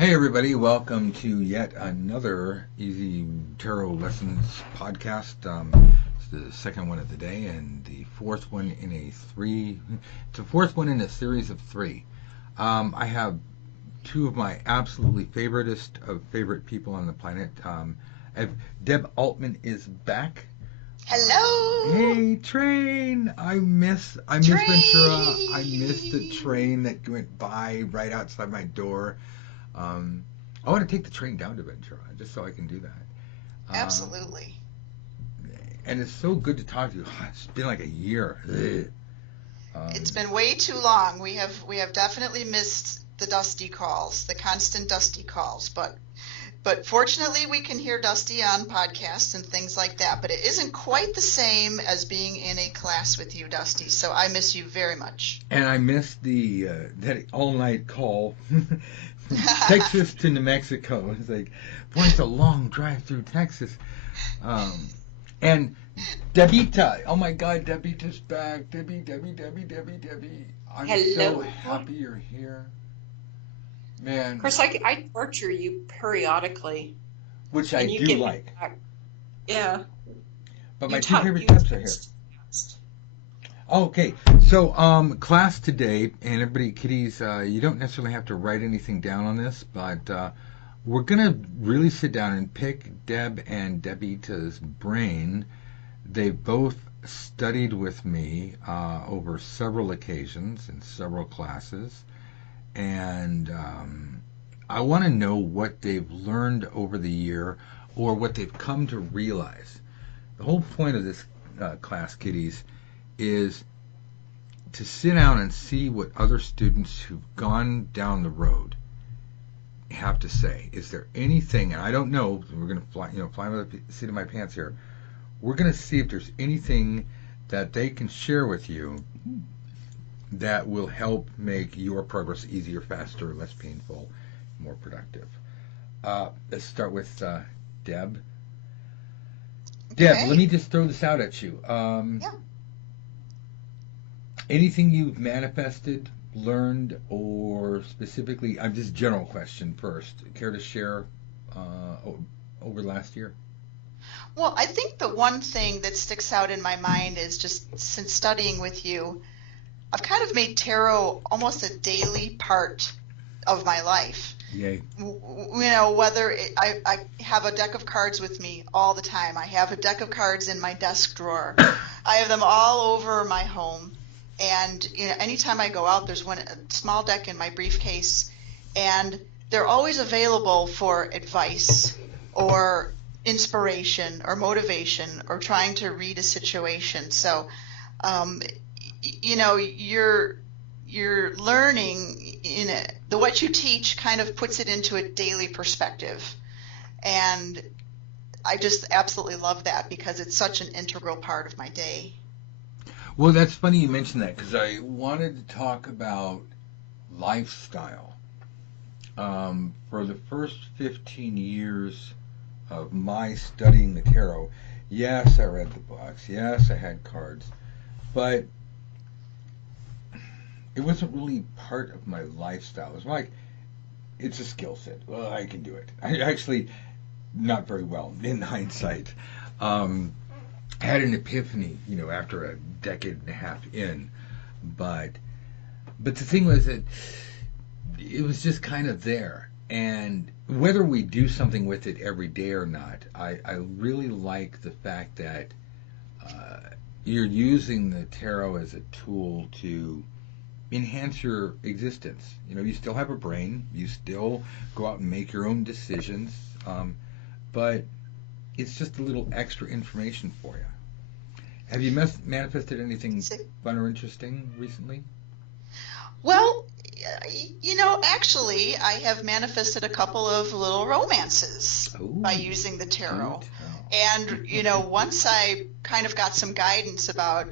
Hey everybody, welcome to yet another Easy Tarot Lessons podcast. It's the second one of the day and the fourth one in a series of three. I have two of my absolutely favorite people on the planet. Deb Altman is back. Hello. Hey, train! I miss Ventura. I miss the train that went by right outside my door. I want to take the train down to Ventura just so I can do that. Absolutely. And it's so good to talk to you. It's been like a year. It's been way too long. We have definitely missed the dusty calls, the constant dusty calls. But fortunately, we can hear Dusty on podcasts and things like that. But it isn't quite the same as being in a class with you, Dusty. So I miss you very much. And I miss that all-night call from Texas to New Mexico. It's like, boy, it's a long drive through Texas. And Debita. Oh, my God, Debita's back. Debbie. I'm Hello. so happy you're here. Man. Of course, I torture you periodically. Which I do like. Yeah. But my two favorite Debs are here. Okay, so class today, and everybody, kiddies, you don't necessarily have to write anything down on this, but we're going to really sit down and pick Deb and Debita's brain. They both studied with me over several occasions in several classes, and I want to know what they've learned over the year or what they've come to realize. The whole point of this class, kiddies, is to sit down and see what other students who've gone down the road have to say. Is there anything, and I don't know, we're going to fly by the seat of my pants here, we're going to see if there's anything that they can share with you that will help make your progress easier, faster, less painful, more productive. Let's start with Deb. Deb, Okay. let me just throw this out at you. Yeah. Anything you've manifested, learned, or specifically, I'm just general question first, care to share over the last year? Well, I think the one thing that sticks out in my mind is just since studying with you, I've kind of made tarot almost a daily part of my life. Yay. Whether I have a deck of cards with me all the time. I have a deck of cards in my desk drawer. I have them all over my home. And anytime I go out, there's a small deck in my briefcase, and they're always available for advice or inspiration or motivation or trying to read a situation. So, you're learning in it. What you teach kind of puts it into a daily perspective, and I just absolutely love that because it's such an integral part of my day. Well, that's funny you mentioned that because I wanted to talk about lifestyle. For the first 15 years of my studying the tarot, yes, I read the books, yes, I had cards, but it wasn't really part of my lifestyle. It was like, it's a skill set. Well, I can do it. I actually, not very well in hindsight. I had an epiphany, after a decade and a half in, but the thing was that it was just kind of there, and whether we do something with it every day or not, I really like the fact that you're using the tarot as a tool to enhance your existence. You still have a brain, you still go out and make your own decisions, but it's just a little extra information for you. Have you manifested anything fun or interesting recently? Well, actually, I have manifested a couple of little romances by using the tarot. And, once I kind of got some guidance about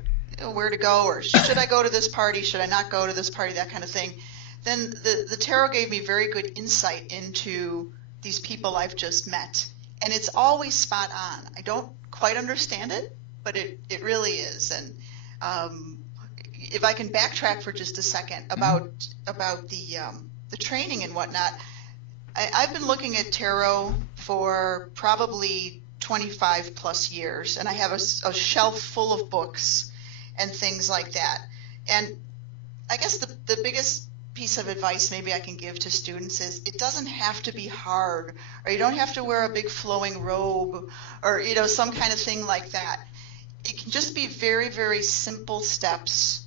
where to go, or should I go to this party, should I not go to this party, that kind of thing, then the tarot gave me very good insight into these people I've just met. And it's always spot on. I don't quite understand it, but it really is. And if I can backtrack for just a second about the training and whatnot, I've been looking at tarot for probably 25 plus years, and I have a shelf full of books and things like that. And I guess the biggest piece of advice maybe I can give to students is it doesn't have to be hard, or you don't have to wear a big flowing robe, or some kind of thing like that. It can just be very, very simple steps,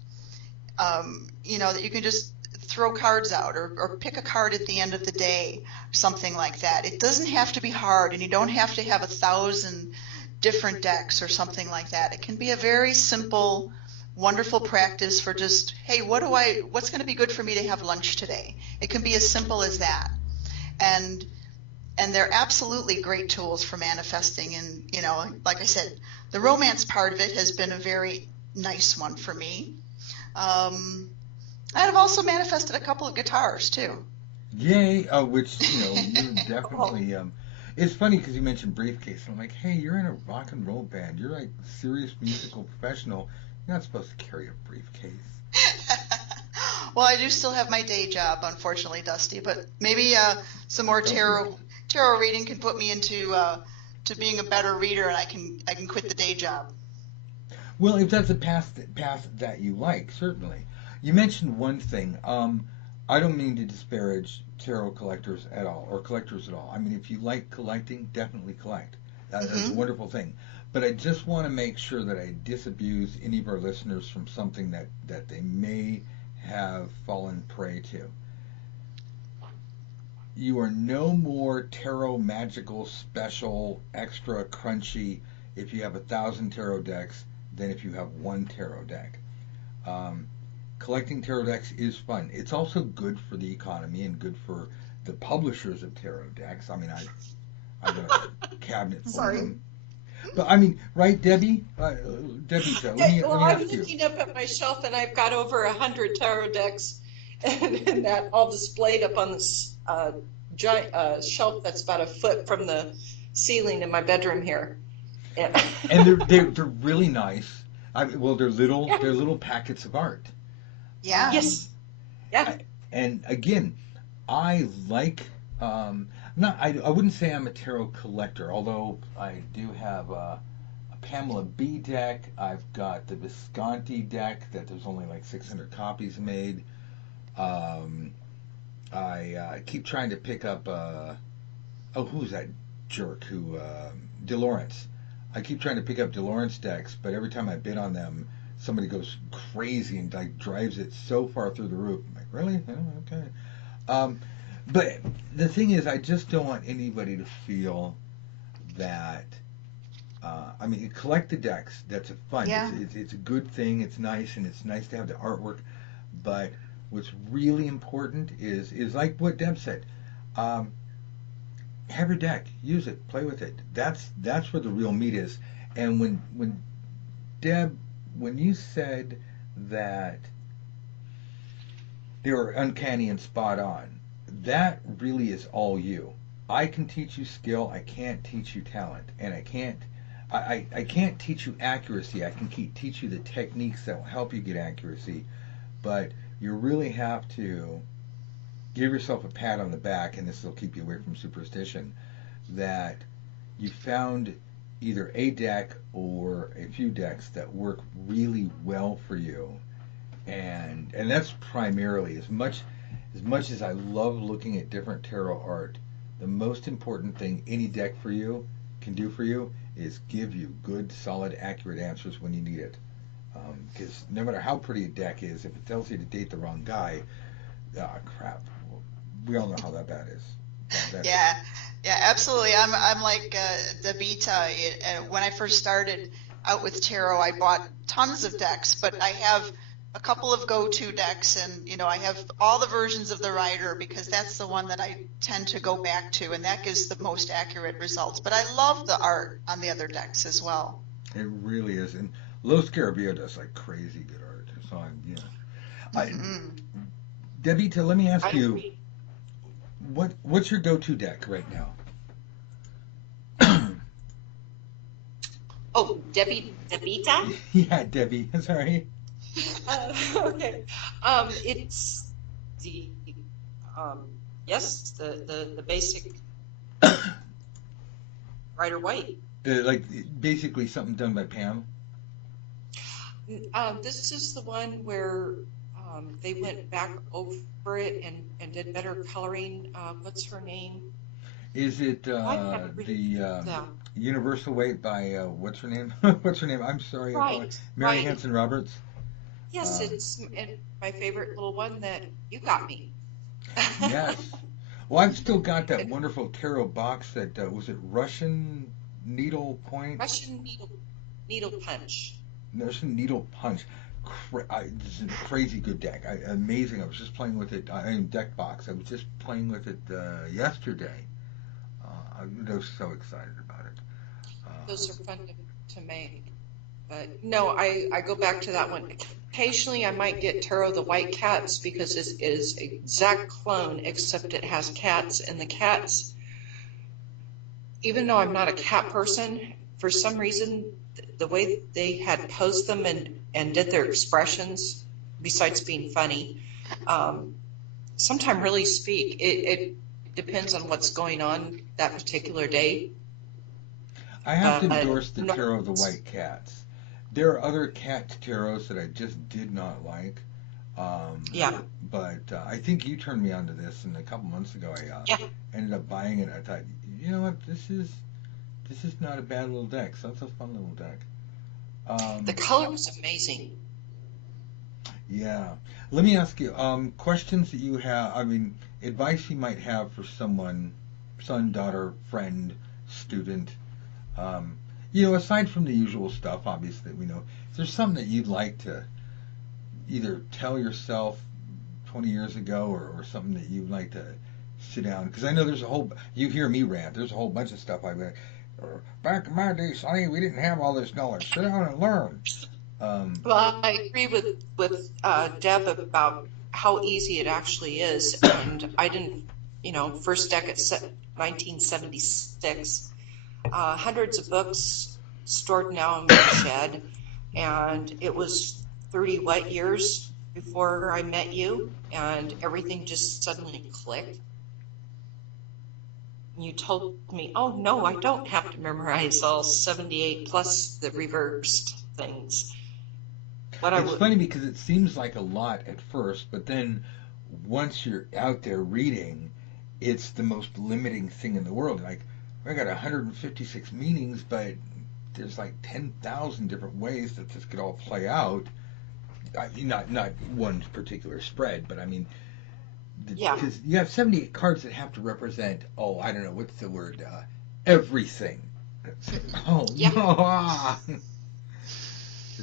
that you can just throw cards out or pick a card at the end of the day, something like that. It doesn't have to be hard, and you don't have to have 1,000 different decks or something like that. It can be a very simple, wonderful practice for just, hey, what's going to be good for me to have lunch today? It can be as simple as that. And they're absolutely great tools for manifesting. And, like I said, the romance part of it has been a very nice one for me. I've also manifested a couple of guitars too. Yay! Which you're definitely. It's funny because you mentioned briefcase. I'm like, hey, you're in a rock and roll band. You're like a serious musical professional. You're not supposed to carry a briefcase. Well, I do still have my day job, unfortunately, Dusty. But maybe some more tarot reading can put me into to being a better reader, and I can quit the day job. Well, if that's a path that you like, certainly. You mentioned one thing. I don't mean to disparage tarot collectors at all, or collectors at all. I mean, if you like collecting, definitely collect. That's a wonderful thing. But I just want to make sure that I disabuse any of our listeners from something that they may have fallen prey to. You are no more tarot magical, special, extra crunchy if you have 1,000 tarot decks than if you have one tarot deck. Collecting tarot decks is fun. It's also good for the economy and good for the publishers of tarot decks. I mean, I've got a cabinet full of them. But I mean, right, Debbie? Debbita, let me I'm ask you. looking up at my shelf, and I've got over 100 tarot decks, and that all displayed up on this giant shelf that's about a foot from the ceiling in my bedroom here. Yeah. And they're really nice. They're little packets of art. Yeah. Yes. Yeah. And again, I like. I wouldn't say I'm a tarot collector, although I do have a Pamela B deck. I've got the Visconti deck that there's only like 600 copies made. I keep trying to pick up. Who's that jerk? DeLawrence. I keep trying to pick up DeLawrence decks, but every time I bid on them, somebody goes crazy and like drives it so far through the roof. I'm like, really? Oh, okay. But the thing is, I just don't want anybody to feel that. Collect the decks. That's fun. Yeah. It's a good thing. It's nice, and it's nice to have the artwork. But what's really important is like what Deb said. Have your deck. Use it. Play with it. That's where the real meat is. And when Deb, when you said that they were uncanny and spot on, that really is all you. I can teach you skill. I can't teach you talent, and I can't teach you accuracy. I can teach you the techniques that will help you get accuracy, but you really have to give yourself a pat on the back, and this will keep you away from superstition, that you found either a deck or a few decks that work really well for you, and that's primarily as much as I love looking at different tarot art. The most important thing any deck for you can do for you is give you good, solid, accurate answers when you need it. Because no matter how pretty a deck is, if it tells you to date the wrong guy, crap. We all know how that is. Yeah, absolutely. I'm like Debbita. And when I first started out with tarot, I bought tons of decks, but I have a couple of go-to decks, and I have all the versions of the rider because that's the one that I tend to go back to, and that gives the most accurate results. But I love the art on the other decks as well. It really is, and Los Scarabeo does like crazy good art. So Debbita, let me ask you, what's your go-to deck right now? Oh, Debita? Yeah, Debbie. Sorry. Okay. It's the Yes, the basic Rider White. Like basically something done by Pam. This is the one where they went back over it and did better coloring. What's her name? Is it the Universal Weight by what's her name? What's her name? I'm sorry, Right, Mary right. Hanson Roberts. Yes, it's my favorite little one that you got me. Yes. Well, I've still got that wonderful tarot box that was it Russian Needle Point? Russian needle punch. Russian Needle Punch. This is a crazy good deck. Amazing. I was just playing with it. Deck box. I was just playing with it yesterday. I was so excited about it. Those are fun to make. But no, I go back to that one. Occasionally I might get Tarot the White Cats because it is exact clone, except it has cats. And the cats, even though I'm not a cat person, for some reason, the way they had posed them and did their expressions, besides being funny, sometimes really speak. It depends on what's going on that particular day. I have to endorse the Tarot of the White Cats. There are other cat tarots that I just did not like. Yeah. But I think you turned me onto this, and a couple months ago I ended up buying it. I thought, you know what, this is not a bad little deck. So that's a fun little deck. The color was amazing. Yeah. Let me ask you questions that you have. I mean, advice you might have for someone, son, daughter, friend, student. Aside from the usual stuff, obviously, we know, is there something that you'd like to either tell yourself 20 years ago or something that you'd like to sit down? Because I know there's you hear me rant, there's a whole bunch of stuff I've been, back in my day, Sonny, we didn't have all this knowledge. Sit down and learn. Well, I agree with Deb about how easy it actually is. And I didn't, first deck at 1976. Hundreds of books stored now in my shed, and it was 30 what years before I met you, and everything just suddenly clicked. You told me, oh no, I don't have to memorize all 78 plus the reversed things. It's funny because it seems like a lot at first, but then once you're out there reading, it's the most limiting thing in the world. Like, I got 156 meanings, but there's like 10,000 different ways that this could all play out. Not one particular spread, but I mean, because you have 78 cards that have to represent, I don't know, what's the word? Everything. No.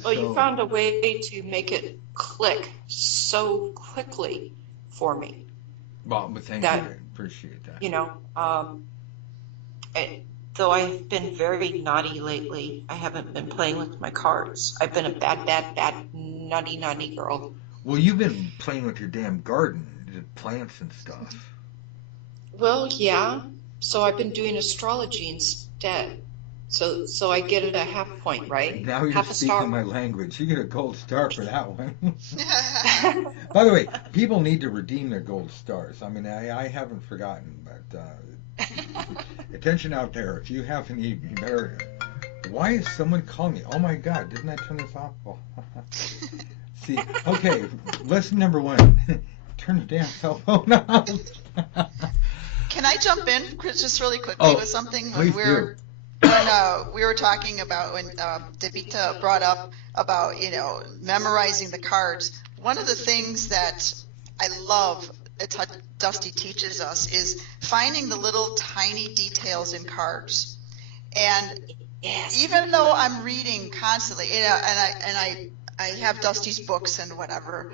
Well, you found a way to make it click so quickly for me. Well, thank you. I appreciate that. Though I've been very naughty lately, I haven't been playing with my cards. I've been a bad, naughty girl. Well, you've been playing with your damn garden, the plants and stuff. Well, yeah. So I've been doing astrology instead. So I get it a half point, right? Now you're speaking my language. You get a gold star for that one. By the way, people need to redeem their gold stars. I mean, I haven't forgotten, but attention out there. If you have any better... Why is someone calling me? Oh my God, didn't I turn this off? See, okay, lesson number 1. Turn the damn cell phone off. Can I jump in just really quickly with something? Please do. When we were talking about when Debita brought up about memorizing the cards, one of the things that I love Dusty teaches us is finding the little tiny details in cards. And even though I'm reading constantly, and I have Dusty's books and whatever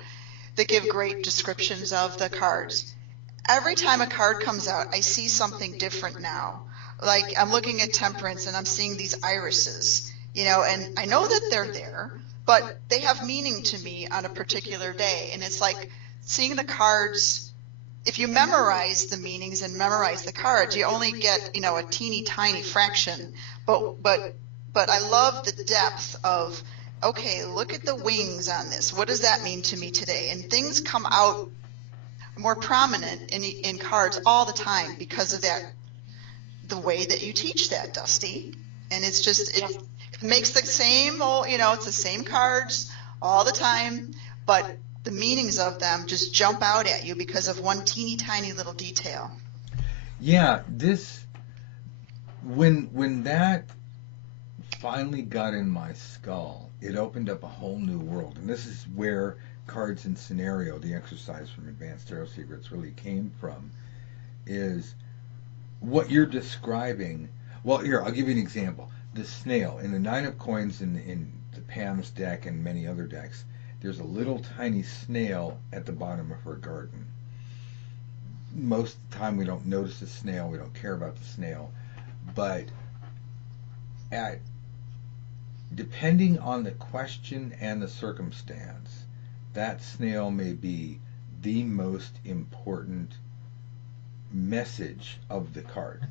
that give great descriptions of the cards. Every time a card comes out, I see something different now. Like I'm looking at Temperance and I'm seeing these irises, and I know that they're there, but they have meaning to me on a particular day. And it's like seeing the cards. If you memorize the meanings and memorize the cards, you only get, a teeny tiny fraction. But I love the depth of, okay, look at the wings on this. What does that mean to me today? And things come out more prominent in cards all the time because of that, the way that you teach that, Dusty. And it's just, it makes the same, it's the same cards all the time, but the meanings of them just jump out at you because of one teeny tiny little detail. Yeah, when that finally got in my skull, it opened up a whole new world. And this is where cards and scenario, the exercise from Advanced Tarot Secrets, really came from, is what you're describing. Well, here, I'll give you an example. The snail, in the Nine of Coins in the Pam's deck and many other decks, there's a little tiny snail at the bottom of her garden. Most of the time we don't notice the snail, we don't care about the snail, but depending on the question and the circumstance, that snail may be the most important message of the card.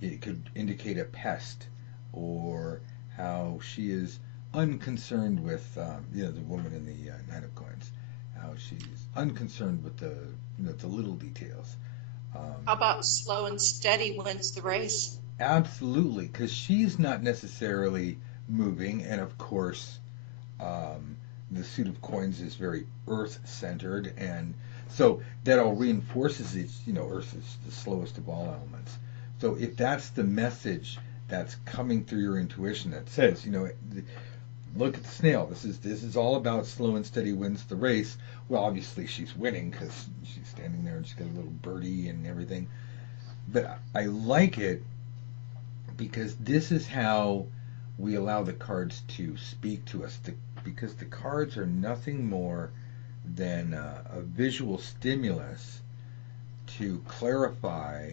It could indicate a pest, or how she is unconcerned with, the woman in the Nine of Coins, how she's unconcerned with the little details. How about slow and steady wins the race? Absolutely, because she's not necessarily moving, and of course, the suit of coins is very earth-centered, and so that all reinforces it. Earth is the slowest of all elements. So if that's the message that's coming through your intuition that says, look at the snail. This is all about slow and steady wins the race. Well, obviously she's winning because she's standing there and she's got a little birdie and everything. But I like it because this is how we allow the cards to speak to us. Because the cards are nothing more than a visual stimulus to clarify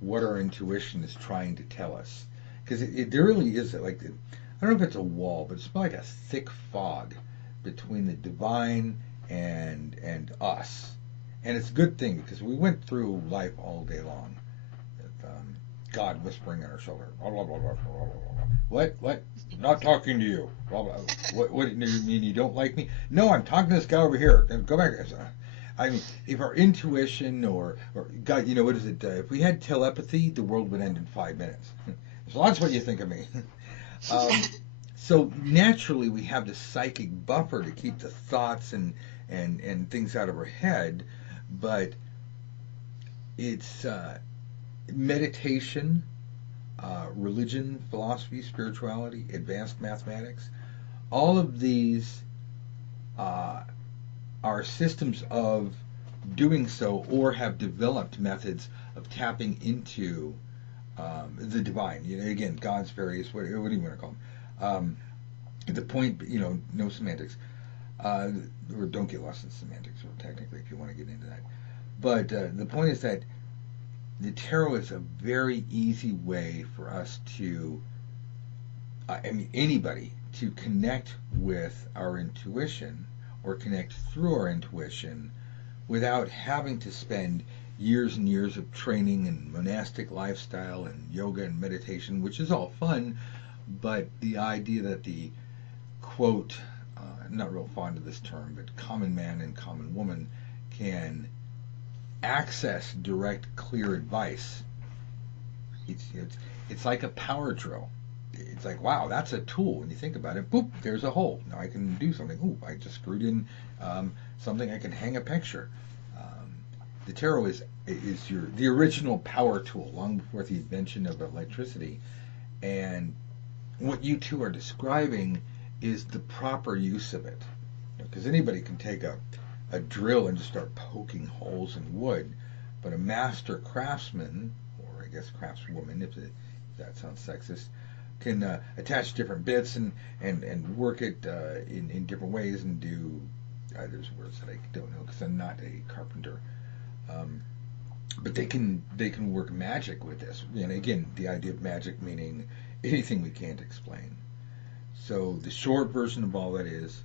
what our intuition is trying to tell us. Because there really is, like, I don't know if it's a wall, but it's like a thick fog between the divine and us. And it's a good thing, because we went through life all day long with God whispering in our shoulder. Blah, blah, blah, blah, blah, blah, blah. What? Not talking to you. Blah, blah. What do you mean you don't like me? No, I'm talking to this guy over here. Go back. I mean, if our intuition or God, what is it? If we had telepathy, the world would end in 5 minutes. So that's what you think of me. So naturally, we have this psychic buffer to keep the thoughts and things out of our head, but it's meditation, religion, philosophy, spirituality, advanced mathematics. All of these are systems of doing so, or have developed methods of tapping into the divine. Again, God's various, what do you want to call them? The point, no semantics, or don't get lost in semantics, or technically, if you want to get into that. But the point is that the tarot is a very easy way for us to, anybody, to connect with our intuition, or connect through our intuition, without having to spend years and years of training and monastic lifestyle and yoga and meditation, which is all fun, but the idea that the, quote, I'm not real fond of this term, but common man and common woman can access direct, clear advice. It's like a power drill. It's like, wow, that's a tool. When you think about it, boop, there's a hole. Now I can do something. Ooh, I just screwed in something. I can hang a picture. The tarot is the original power tool, long before the invention of electricity. And what you two are describing is the proper use of it. Because anybody can take a drill and just start poking holes in wood, but a master craftsman, or I guess craftswoman, if that sounds sexist, can attach different bits and work it in different ways and do. There's words that I don't know because I'm not a carpenter. But they can work magic with this. And again, the idea of magic meaning anything we can't explain. So the short version of all that is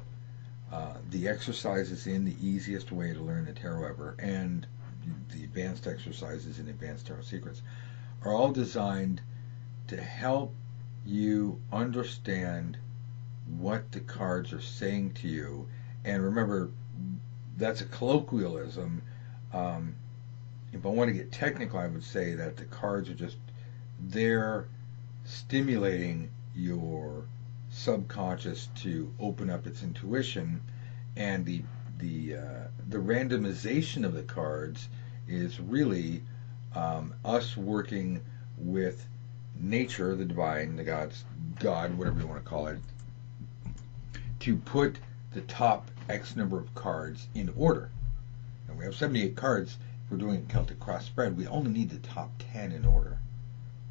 the exercises in the easiest way to learn the tarot ever, and the advanced exercises in Advanced Tarot Secrets are all designed to help you understand what the cards are saying to you. And remember, that's a colloquialism. If I want to get technical, I would say that the cards are just there stimulating your subconscious to open up its intuition, and the randomization of the cards is really us working with nature, the divine, the gods, God, whatever you want to call it, to put the top X number of cards in order. And we have 78 cards. If we're doing a Celtic cross spread, we only need the top 10 in order.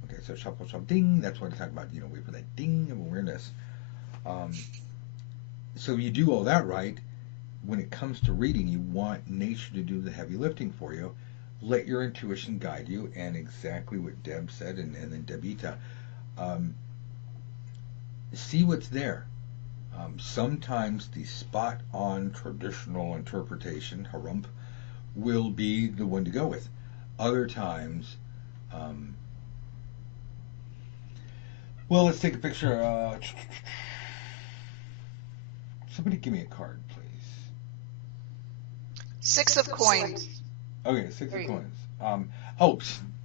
Okay, so shuffle, shuffle, ding. That's what I talk about. Wait for that ding of awareness. So you do all that right. When it comes to reading, you want nature to do the heavy lifting for you. Let your intuition guide you, and exactly what Deb said, and then Debbita. See what's there. Sometimes the spot-on traditional interpretation, harump, will be the one to go with. Other times, well, let's take a picture. Somebody give me a card, please. 6 of coins. Okay, 6 of coins.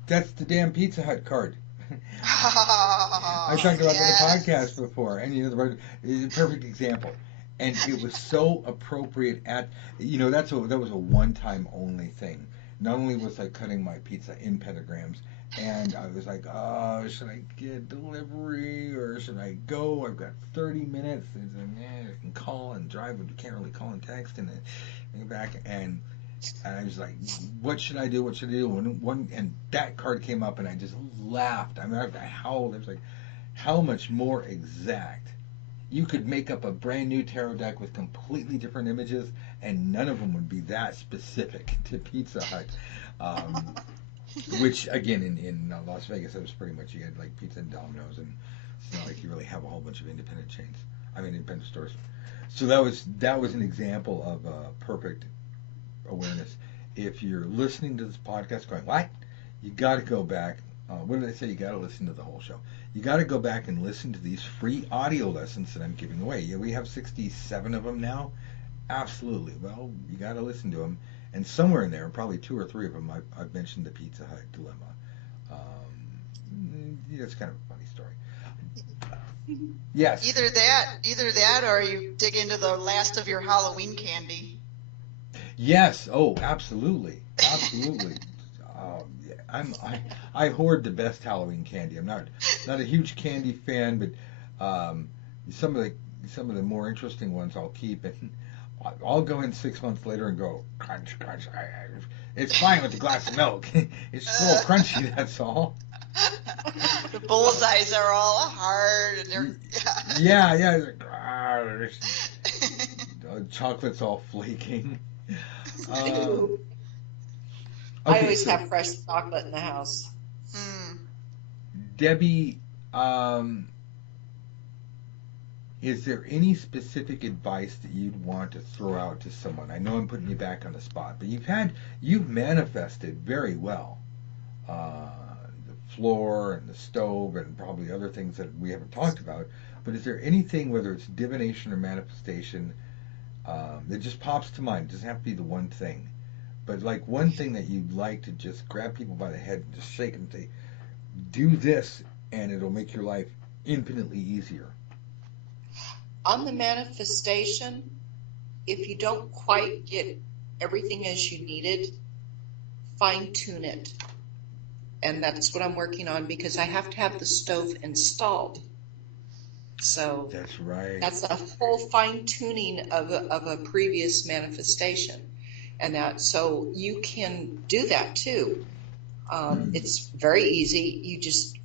That's the damn Pizza Hut card. I talked about that in the podcast before, and it's a perfect example. And it was so appropriate that was a one-time only thing. Not only was I cutting my pizza in pentagrams, and I was like, oh, should I get delivery or should I go? I've got 30 minutes. And I can call and drive, but you can't really call and text and then back. And I was like, what should I do? What should I do? And that card came up, and I just laughed. I mean, I howled. I was like, how much more exact? You could make up a brand new tarot deck with completely different images, and none of them would be that specific to Pizza Hut. Which, again, in Las Vegas, that was pretty much, you had like pizza and Domino's, and it's not like you really have a whole bunch of independent stores. So that was an example of perfect awareness. If you're listening to this podcast going, what? You got to go back. What did I say? You got to listen to the whole show. You got to go back and listen to these free audio lessons that I'm giving away. Yeah, we have 67 of them now. Absolutely. Well, you got to listen to them. And somewhere in there, probably 2 or 3 of them, I've mentioned the Pizza Hut dilemma. It's kind of a funny story. Yes. Either that, or you dig into the last of your Halloween candy. Yes. Oh, absolutely. I hoard the best Halloween candy. I'm not a huge candy fan, but some of the more interesting ones I'll keep, and I'll go in 6 months later and go crunch. It's fine with a glass of milk. It's still crunchy. That's all. The bullseyes are all hard, and they're yeah. Chocolate's all flaking. Okay, I always have fresh chocolate in the house. Debbie, is there any specific advice that you'd want to throw out to someone? I know I'm putting you back on the spot, but you've manifested very well. The floor and the stove and probably other things that we haven't talked about. But is there anything, whether it's divination or manifestation, that just pops to mind? It doesn't have to be the one thing. But like one thing that you'd like to just grab people by the head and just shake them and say, do this, and it'll make your life infinitely easier. On the manifestation, if you don't quite get everything as you needed, fine-tune it. And that's what I'm working on, because I have to have the stove installed. So that's right. That's a whole fine-tuning of a previous manifestation. And so you can do that too. It's very easy. You just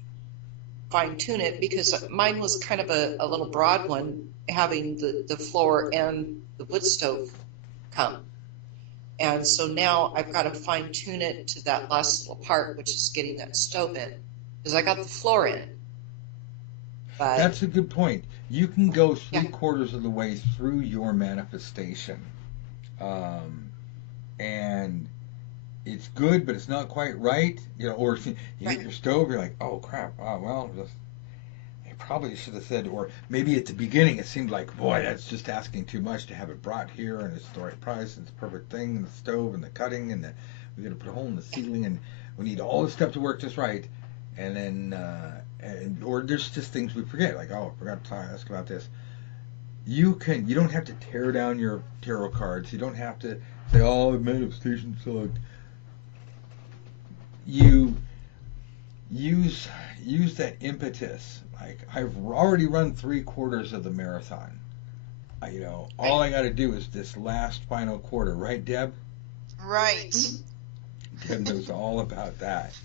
fine-tune it, because mine was kind of a little broad one, having the floor and the wood stove come. And so now I've got to fine-tune it to that last little part, which is getting that stove in, because I got the floor in. But that's a good point. You can go 3/4 of the way through your manifestation. And it's good, but it's not quite right. Or you hit your stove, you're like, oh crap, well, I probably should have said, or maybe at the beginning it seemed like, boy, that's just asking too much to have it brought here, and it's the right price, and it's the perfect thing, and the stove, and the cutting, and we got to put a hole in the ceiling, and we need all this stuff to work just right, and then, or there's just things we forget, like, oh, I forgot to ask about this. You don't have to tear down your tarot cards. You don't have to say, oh, manifestation sucked. You use that impetus. Like, I've already run 3/4 of the marathon. All I got to do is this last final quarter, right, Deb? Right. Deb knows all about that.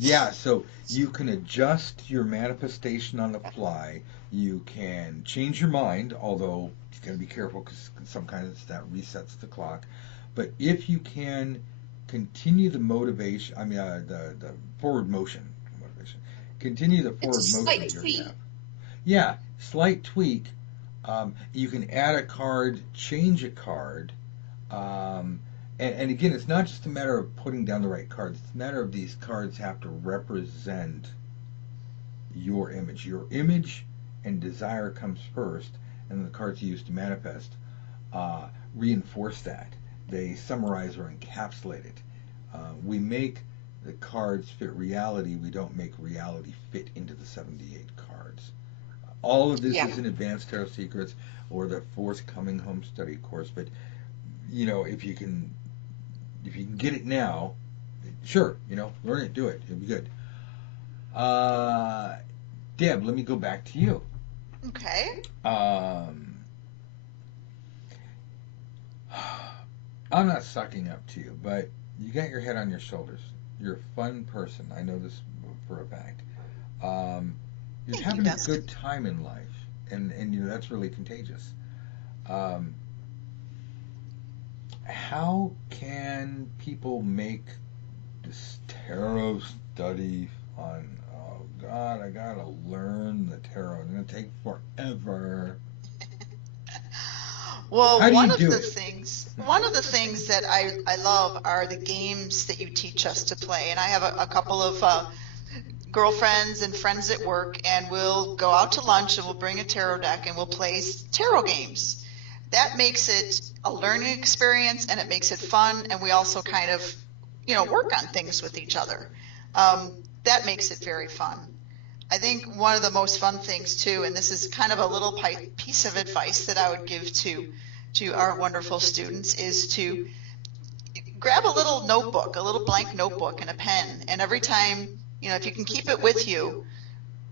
Yeah, so you can adjust your manifestation on the fly. You can change your mind, although you got to be careful because sometimes that resets the clock. But if you can continue the motivation, the forward motion, continue the forward motion you have. Yeah, slight tweak. You can add a card, change a card. And again, it's not just a matter of putting down the right cards. It's a matter of these cards have to represent your image. Your image and desire comes first, and the cards you use to manifest reinforce that. They summarize or encapsulate it. We make the cards fit reality. We don't make reality fit into the 78 cards. All of this is in Advanced Tarot Secrets or the forthcoming home study course. But if you can get it now, sure, learn it, do it. It'll be good. Deb, let me go back to you. Okay. I'm not sucking up to you, but you got your head on your shoulders. You're a fun person. I know this for a fact. You're having a good time in life, and that's really contagious. How can people make this tarot study fun? Oh God, I gotta learn the tarot. It's gonna take forever. Well, one of the things that I love are the games that you teach us to play. And I have a couple of girlfriends and friends at work, and we'll go out to lunch and we'll bring a tarot deck and we'll play tarot games. That makes it a learning experience, and it makes it fun, and we also kind of, work on things with each other. That makes it very fun. I think one of the most fun things too, and this is kind of a little piece of advice that I would give to our wonderful students, is to grab a little notebook, a little blank notebook and a pen, and every time, if you can keep it with you,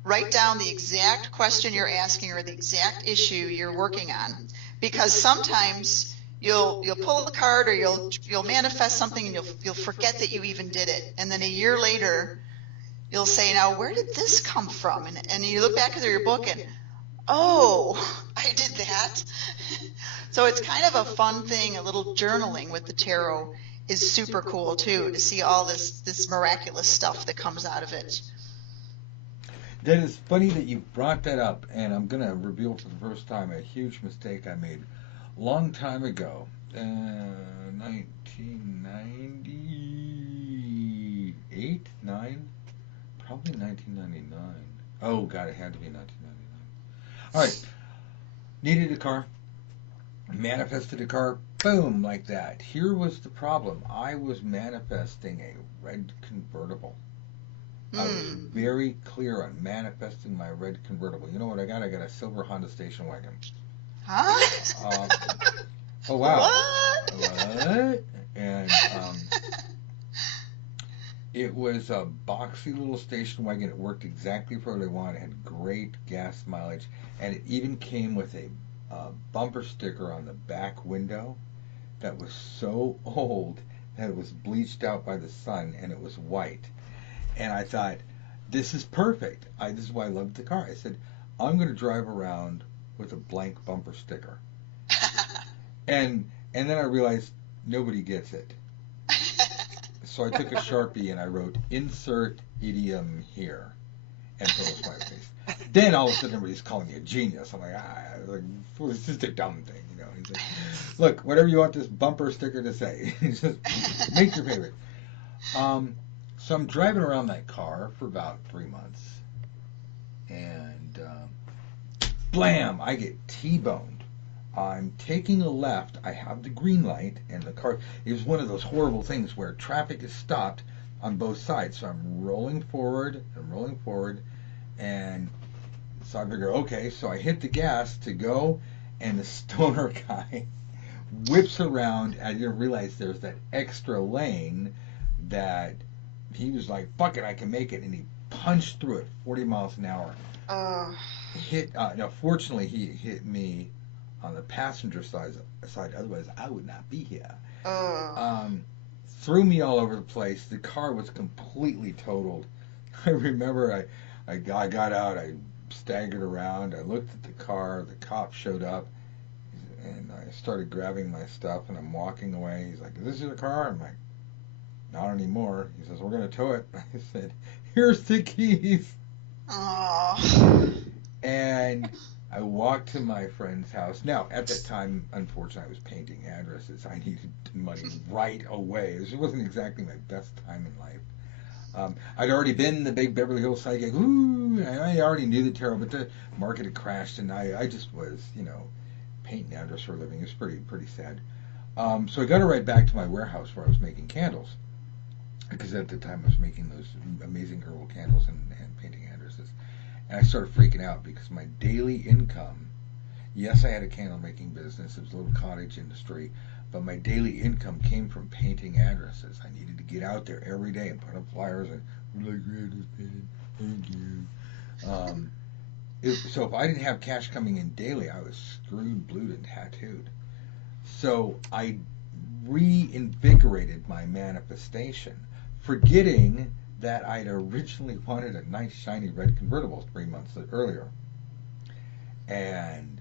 write down the exact question you're asking or the exact issue you're working on. Because sometimes you'll pull the card or you'll manifest something and you'll forget that you even did it, and then a year later you'll say, now where did this come from? And you look back through your book and, oh, I did that. So it's kind of a fun thing. A little journaling with the tarot is super cool too, to see all this miraculous stuff that comes out of it. That is funny that you brought that up, and I'm going to reveal for the first time a huge mistake I made a long time ago, 1998, 9, probably 1999. Oh, God, it had to be 1999. All right, needed a car, manifested a car, boom, like that. Here was the problem. I was manifesting a red convertible. I was very clear on manifesting my red convertible. You know what I got? I got a silver Honda station wagon. Huh? Oh, wow. What? And it was a boxy little station wagon. It worked exactly for what I wanted. It had great gas mileage. And it even came with a bumper sticker on the back window that was so old that it was bleached out by the sun, and it was white. And I thought, this is perfect. This is why I loved the car. I said, I'm going to drive around with a blank bumper sticker. and then I realized nobody gets it. So I took a Sharpie and I wrote, insert idiom here, and put a smiley face. Then all of a sudden everybody's calling me a genius. I'm like, well, it's just a dumb thing, He's like, look, whatever you want this bumper sticker to say, just make your favorite. So I'm driving around that car for about 3 months, and blam! I get T-boned. I'm taking a left. I have the green light, and the car is one of those horrible things where traffic is stopped on both sides. So I'm rolling forward, and so I figure, okay, so I hit the gas to go, and the stoner guy whips around. I didn't realize there's that extra lane that he was like, fuck it, I can make it, and he punched through it 40 miles an hour. Now, fortunately, he hit me on the passenger side, otherwise I would not be here. Threw me all over the place. The car was completely totaled. I remember I got out, I staggered around, I looked at the car, the cop showed up, and I started grabbing my stuff, and I'm walking away. He's like, is this your car? I'm like, not anymore. He says, we're going to tow it. I said, here's the keys. And I walked to my friend's house. Now, at that time, unfortunately, I was painting addresses. I needed money right away. It wasn't exactly my best time in life. I'd already been the big Beverly Hills psychic. Ooh, I already knew the tarot, but the market had crashed, and I just was, painting address for a living. It was pretty sad. So I got to right back to my warehouse where I was making candles, because at the time I was making those amazing herbal candles and painting addresses. And I started freaking out because my daily income, yes, I had a candle making business. It was a little cottage industry, but my daily income came from painting addresses. I needed to get out there every day and put up flyers and, would like your address painted, thank you. So if I didn't have cash coming in daily, I was screwed, blued, and tattooed. So I reinvigorated my manifestation, forgetting that I'd originally wanted a nice shiny red convertible 3 months earlier. And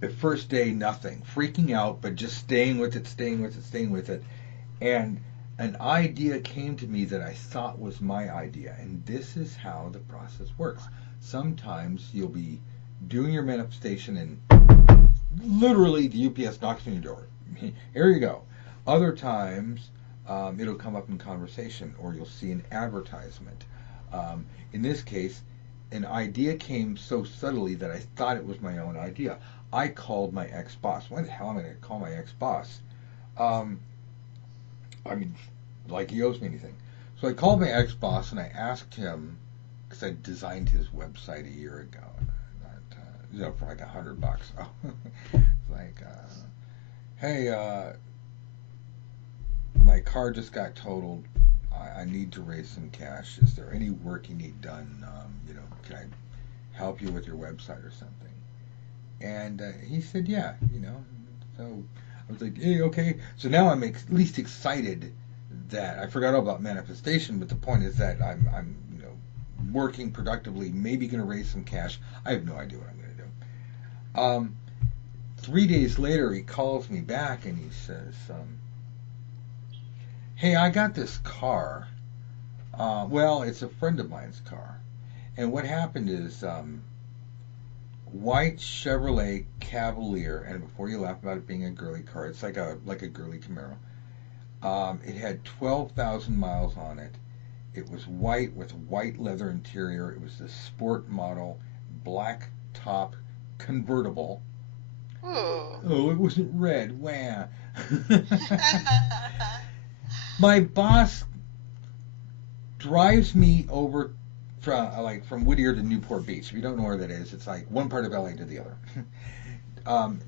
the first day, nothing. Freaking out, but just staying with it. And an idea came to me that I thought was my idea. And this is how the process works. Sometimes you'll be doing your manifestation and literally the UPS knocks on your door. Here you go. Other times, it'll come up in conversation, or you'll see an advertisement. In this case, an idea came so subtly that I thought it was my own idea. I called my ex-boss. Why the hell am I going to call my ex-boss? Like he owes me anything. So I called my ex-boss and I asked him, because I designed his website a year ago, for like $100. It's like, hey, my car just got totaled. I need to raise some cash. Is there any work you need done? Can I help you with your website or something? And he said, yeah, So I was like, hey, okay. So now I'm at least excited that I forgot all about manifestation, but the point is that I'm working productively, maybe going to raise some cash. I have no idea what I'm going to do. 3 days later, he calls me back and he says, hey, I got this car. Well, it's a friend of mine's car. And what happened is, white Chevrolet Cavalier, and before you laugh about it being a girly car, it's like a girly Camaro. It had 12,000 miles on it. It was white with white leather interior. It was the sport model, black top, convertible. Oh, it wasn't red. Wah. My boss drives me over from Whittier to Newport Beach. If you don't know where that is, it's like one part of LA to the other.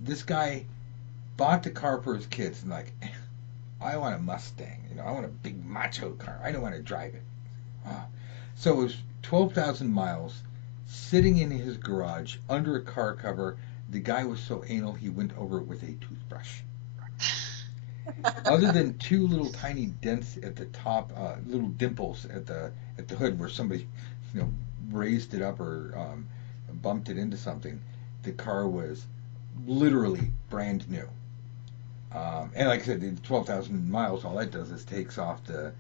This guy bought the car for his kids and I want a Mustang. I want a big macho car. I don't want to drive it. So it was 12,000 miles sitting in his garage under a car cover. The guy was so anal he went over it with a toothbrush. Other than two little tiny dents at the top, little dimples at the hood where somebody raised it up or bumped it into something, the car was literally brand new. And like I said, the 12,000 miles, all that does is takes off the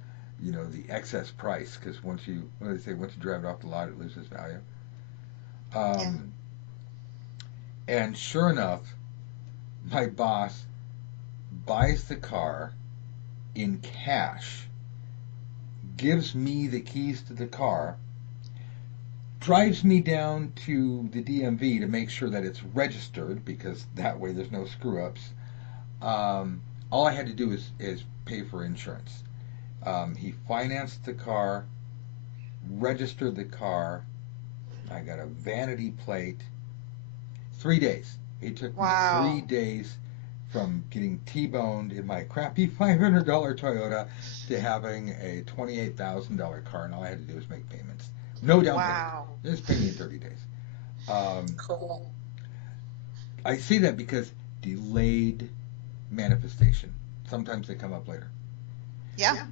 excess price, because once you drive it off the lot, it loses value. And sure enough, my boss buys the car in cash, gives me the keys to the car, drives me down to the DMV to make sure that it's registered, because that way there's no screw ups. All I had to do is pay for insurance. He financed the car, registered the car. I got a vanity plate. 3 days. It took me 3 days from getting T-boned in my crappy $500 Toyota to having a $28,000 car, and all I had to do was make payments. No down payment. Just pay me in 30 days. Cool. I say that because delayed manifestation. Sometimes they come up later. Yeah.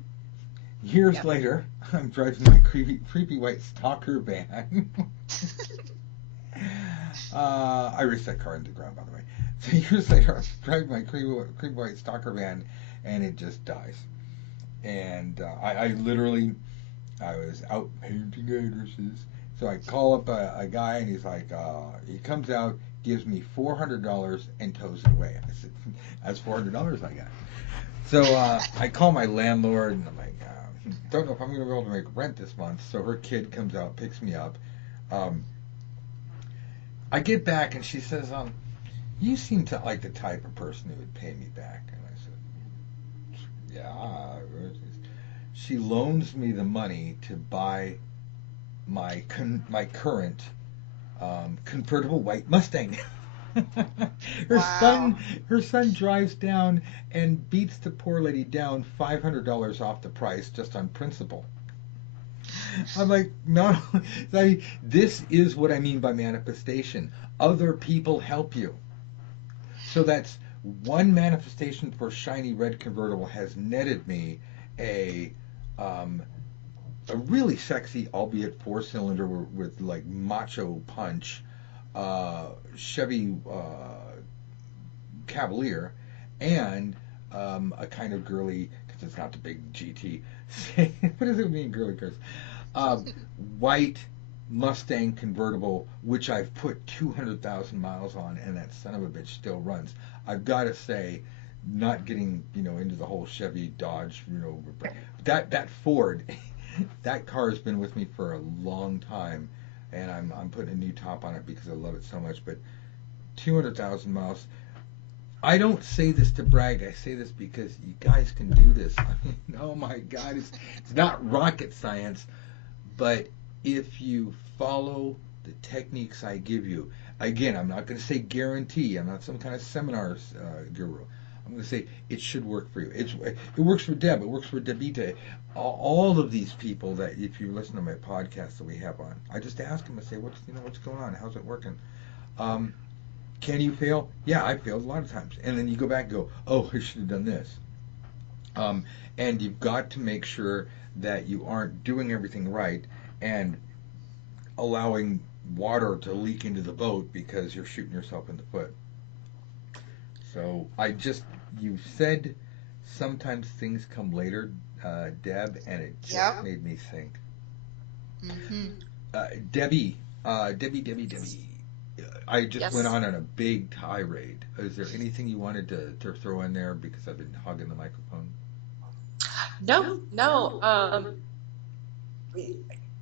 Years later, I'm driving my creepy white stalker van. I raced that car into the ground, by the way. So years later, I'm driving my creepy white stalker van, and it just dies. And I literally, I was out painting addresses. So I call up a guy, and he's like, he comes out, gives me $400, and tows it away. I said, that's $400 I got. So I call my landlord, and I'm like, don't know if I'm going to be able to make rent this month. So her kid comes out, picks me up. I get back, and she says, you seem to like the type of person who would pay me back. And I said, yeah. She loans me the money to buy my current convertible white Mustang. Her son drives down and beats the poor lady down $500 off the price just on principle. I'm like, no, this is what I mean by manifestation. Other people help you. So that's one manifestation for shiny red convertible has netted me a really sexy, albeit 4-cylinder with like macho punch, Chevy Cavalier, and a kind of girly, because it's not the big GT. What does it mean, girly cars? White Mustang convertible, which I've put 200,000 miles on, and that son of a bitch still runs. I've got to say, not getting into the whole Chevy Dodge, that Ford, that car has been with me for a long time, and I'm putting a new top on it because I love it so much. But 200,000 miles. I don't say this to brag. I say this because you guys can do this. I mean, oh my God, it's not rocket science, but if you follow the techniques I give you, again, I'm not going to say guarantee. I'm not some kind of seminar guru. I'm going to say it should work for you. It works for Deb. It works for Debita. All of these people that, if you listen to my podcast that we have on, I just ask them, I say, what's going on? How's it working? Can you fail? Yeah, I failed a lot of times. And then you go back and go, oh, I should have done this. And you've got to make sure that you aren't doing everything right and allowing water to leak into the boat because you're shooting yourself in the foot. So you said sometimes things come later, Deb, and it just made me think. Mm-hmm. Debbie. I just went on a big tirade. Is there anything you wanted to throw in there, because I've been hogging the microphone? No.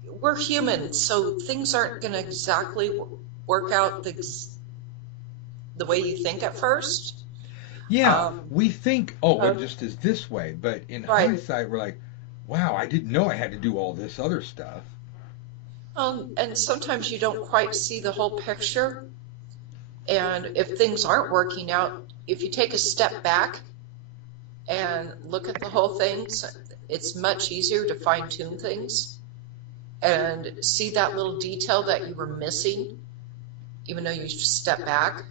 We're human, so things aren't going to exactly work out the way you think at first. Yeah, we think, it just is this way. But in hindsight, we're like, wow, I didn't know I had to do all this other stuff. And sometimes you don't quite see the whole picture. And if things aren't working out, if you take a step back and look at the whole thing, it's much easier to fine-tune things and see that little detail that you were missing, even though you stepped back.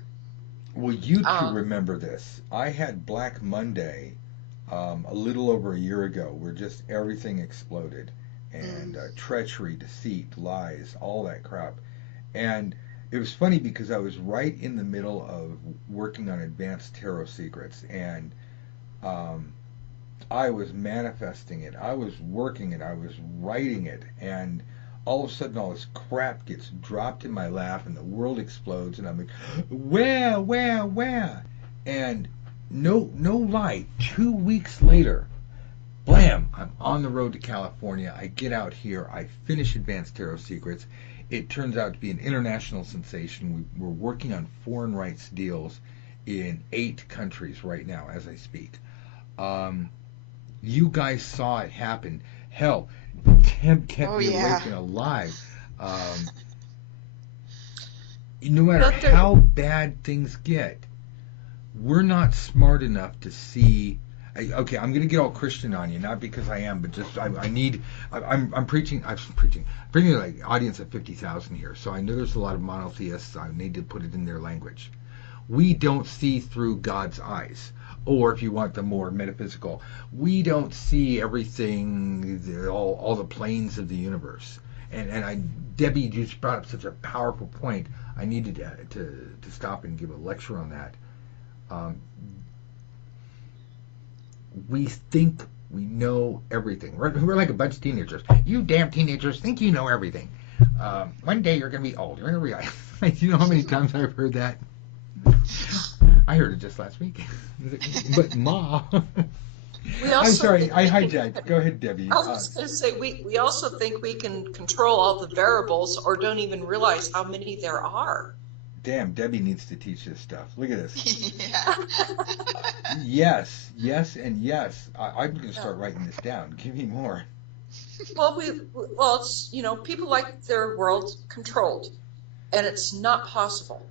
Well, you two remember this. I had Black Monday a little over a year ago, where just everything exploded. And treachery, deceit, lies, all that crap. And it was funny because I was right in the middle of working on Advanced Tarot Secrets, and I was manifesting it, I was working it, I was writing it, and all of a sudden all this crap gets dropped in my lap and the world explodes, and I'm like, where? And no lie, 2 weeks later, blam, I'm on the road to California. I get out here, I finish Advanced Tarot Secrets. it turns out to be an international sensation. We're working on foreign rights deals in 8 countries right now as I speak. You guys saw it happen. Hell, Deb kept me awake and alive. No matter how bad things get, we're not smart enough to see. Okay, I'm going to get all Christian on you, not because I am, but just I'm preaching to like audience of 50,000 here, so I know there's a lot of monotheists. I need to put it in their language. We don't see through God's eyes, or if you want the more metaphysical, we don't see everything, all the planes of the universe. And Debbie just brought up such a powerful point. I needed to stop and give a lecture on that. We think we know everything. We're like a bunch of teenagers. You damn teenagers think you know everything. One day you're going to be old. You're going to realize. You know how many times I've heard that? I heard it just last week. But Ma. I'm sorry, I hijacked. Go ahead, Debbie. I was going to say, we also think we can control all the variables or don't even realize how many there are. Damn, Debbie needs to teach this stuff. Look at this. Yeah. Yes, and yes. I'm going to start writing this down. Give me more. Well, it's, people like their world controlled, and it's not possible.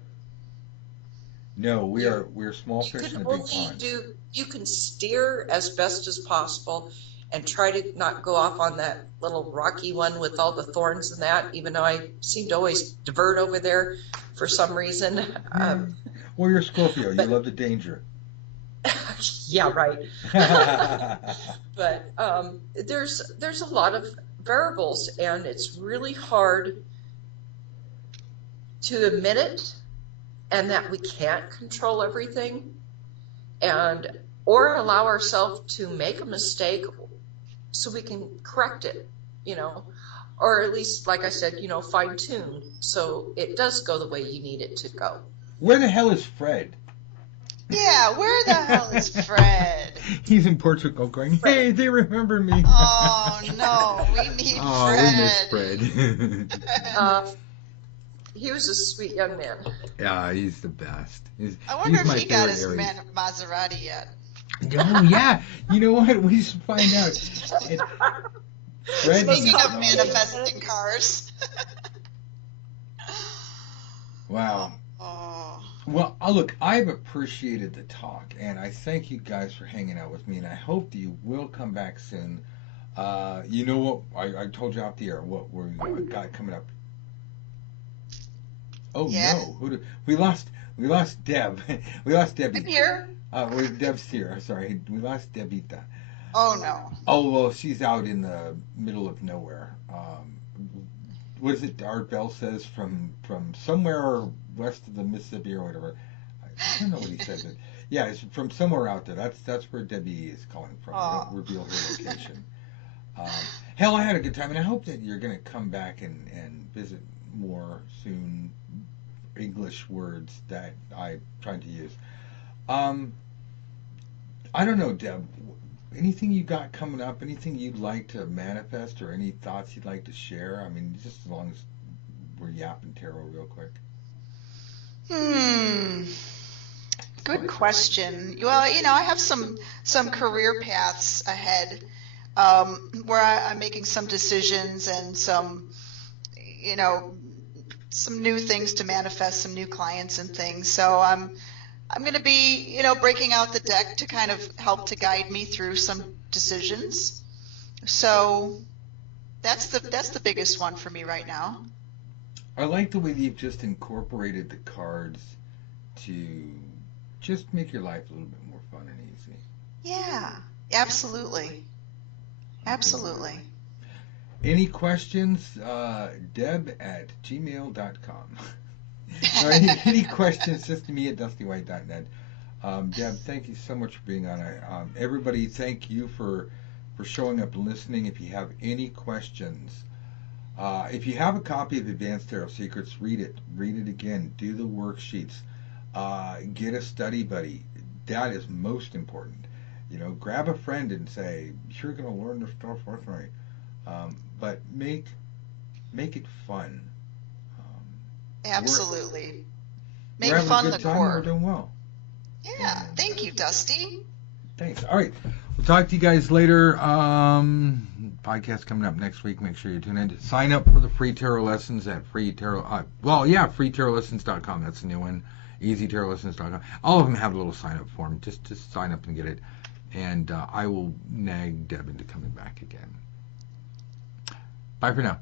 No, we're small fish in a big pond. You can steer as best as possible and try to not go off on that little rocky one with all the thorns and that, even though I seem to always divert over there for some reason. Well, you're Scorpio. You love the danger. Yeah, right. But there's a lot of variables, and it's really hard to admit it, and that we can't control everything, or allow ourselves to make a mistake so we can correct it, or at least, like I said, fine tune so it does go the way you need it to go. Where the hell is Fred? Yeah, where the hell is Fred? He's in Portugal going, hey, they remember me. Oh, no, we need Fred. Oh, we miss Fred. He was a sweet young man. Yeah, he's the best. I wonder if he got his Maserati yet. Oh, yeah. You know what? We should find out. Speaking of manifesting cars. Wow. Oh. Well, look, I've appreciated the talk, and I thank you guys for hanging out with me, and I hope that you will come back soon. You know what? I told you off the air what we're got coming up. Oh, yeah. No! We lost Deb. We lost Debbie. I'm here. Deb's here. Sorry, we lost Debbita. Oh no. Oh well, she's out in the middle of nowhere. What is it? Art Bell says from somewhere west of the Mississippi or whatever. I don't know what he said. But yeah, it's from somewhere out there. That's where Debbie is calling from. I don't reveal her location. Hell, I had a good time, and I hope that you're going to come back and visit more soon. English words that I tried to use. I don't know, Deb. Anything you got coming up? Anything you'd like to manifest, or any thoughts you'd like to share? I mean, just as long as we're yapping tarot real quick. Good question. Well, I have some career paths ahead where I'm making some decisions and some new things to manifest, some new clients and things. So I'm going to be, breaking out the deck to kind of help to guide me through some decisions. So that's the biggest one for me right now. I like the way that you've just incorporated the cards to just make your life a little bit more fun and easy. Yeah, absolutely. Absolutely. Any questions? Deb@gmail.com. Any questions, just to me at dustywhite.net. Deb, thank you so much for being on. Everybody, thank you for showing up and listening. If you have any questions, if you have a copy of Advanced Tarot Secrets, read it again, do the worksheets, get a study buddy. That is most important. Grab a friend and say, you're going to learn this stuff with me. But make it fun. Absolutely. Make We're having fun a the good time. core. We're doing well. Yeah. Thank you, Dusty. Thanks. All right. We'll talk to you guys later. Podcast coming up next week. Make sure you tune in. Sign up for the free tarot lessons at freetarolessons.com. That's the new one. EasyTarotLessons.com. All of them have a little sign up form. Just sign up and get it. And I will nag Deb into coming back again. Bye for now.